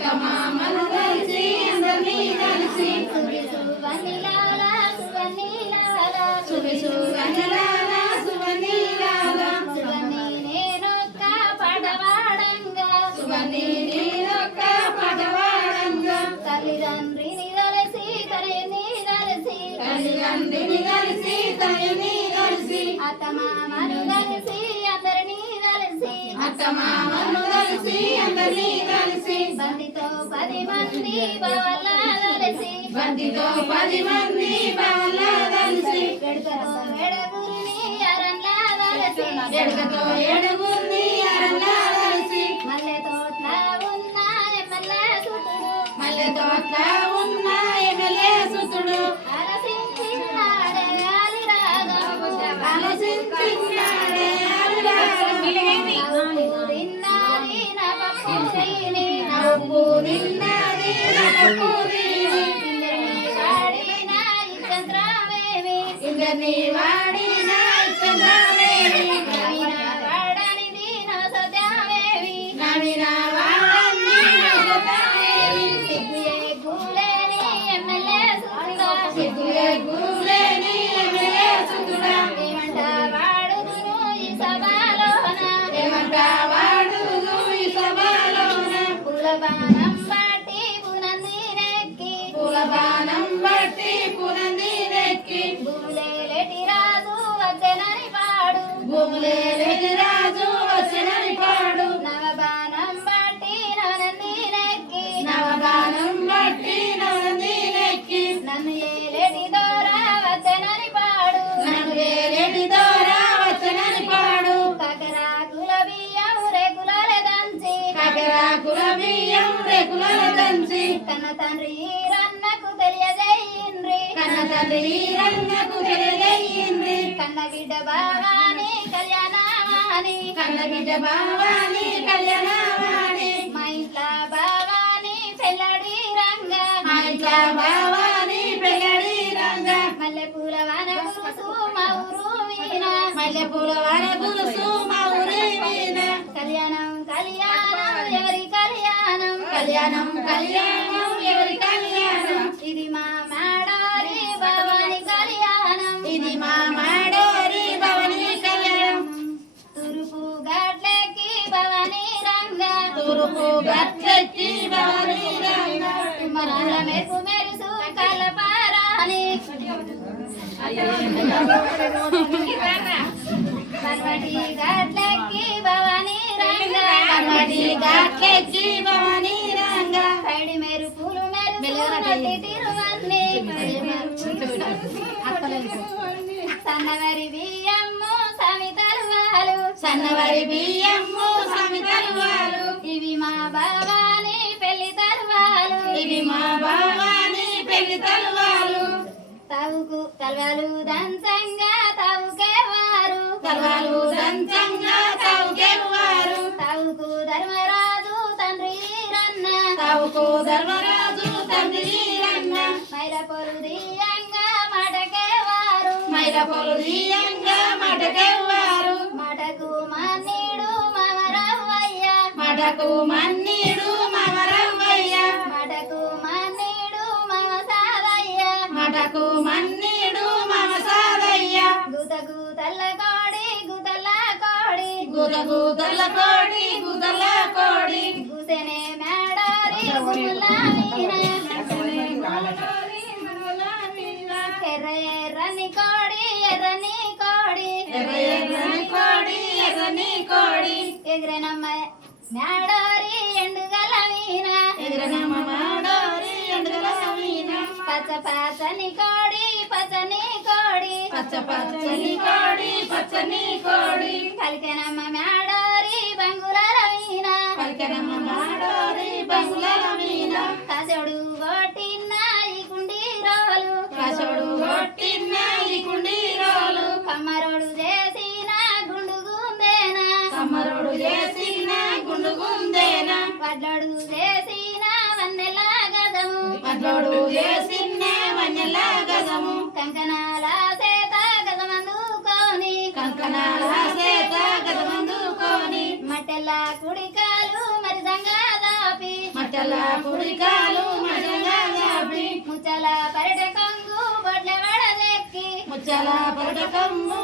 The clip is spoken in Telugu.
అక్క కలిసి అందరినీ కలిసి సువనిలాల సువనిలాల తల్లిని కలిసి అత్త కలిసి అందరినీ కలిసి అక్క కలిసి అందరినీ బండితో పది మంది బవల కలిసి బండితో పది మంది బాల కలిసి గడకతో వెడగురిని అరన్లా కలిసి ఎడకతో ఏడుగురిని అరలా ఇంద్రని వాడిన కులబాణం బట్టి పునందినెక్కి. పూలబాణం బట్టి రాజు వచ్చెనని పాడు. భూములేని రేకుల దంచి కన్న తండ్రి రన్నకు తెలియజేయిండ్రి. కన్న తండ్రి రంగకు తెలియయింది కన్న బిడ్డ బావాని కళ్యాణమాని కన్న బిడ్డ బావాని కళ్యాణవాణి మా ఇంట్లో బావాని పెళ్ళడి రంగ. మా ఇంట్లో బావాని పెగడి రంగ. మల్లె పూల వన గురుసు మా ఊరు మీన మల్లె పూల వార గురుసు కళ్యాణం కళ్యాణం ఎవరి కళ్యాణం? ఇది మా మాడారి భవాని కళ్యాణం. ఇది మా మాడోరి భవని కళ్యాణం. తూర్పు గట్లకి భవాని రంగ. తూర్పు గట్లెక్కి భవని రంగ. మరల మెరుపు మెరుసు కలపారాని పర్వటి గట్లకి భవాని రంగ. కమ్మడి గట్లెక్కి సన్నవరి బియ్యము సమితరువాలు సన్నవరి బియ్యము సమితరువాలు ఇవి మా భవాని పెళ్ళి తరువాలు. ఇవి మా భవాని పెళ్ళి తరువాలు. తవుకు తలవాలు దంచంగా తవుకేవారు తలవాలు దియంగా మటకెవ్వారు. మన్నీడు మమరవ్వయ్య మటకు మన్నీడు మమరవ్వయ్య మడకు మన్నీడు మమ సాదయ్య మటకు మన్నీడు మమ సాదయ్య గుతకు తల్ల కోడి గుతల కోడి. గుదగు తల్ల కోడి కోడి ఎర్రని కోడి. ఎర్ర ఎర్రని కోడి ఎర్రని కోడి. ఎగిరినమ్మ మేడారి ఎండుగల మీన. ఎదురనమ్మ మాడోరి ఎండుగల సమీన పచ్చ పచ్చని కోడి పచ్చని కోడి. పచ్చ పచ్చని కోడి పచ్చని కోడి. కలికెనమ్మ మేడారి జోడు పట్లోడు చేసిన గజము. కంకణాల చేత గదమందుకొని కంకణాల చేత గజమందుకొని మట్టెల కుడికాలు మరి సంగా దాపి. మట్టెల కుడికాలు మరి మజంగా దాపి. ముచ్చల పరట కంగు బొడ్ల వడదెక్కి ముచ్చల పరటకమ్ము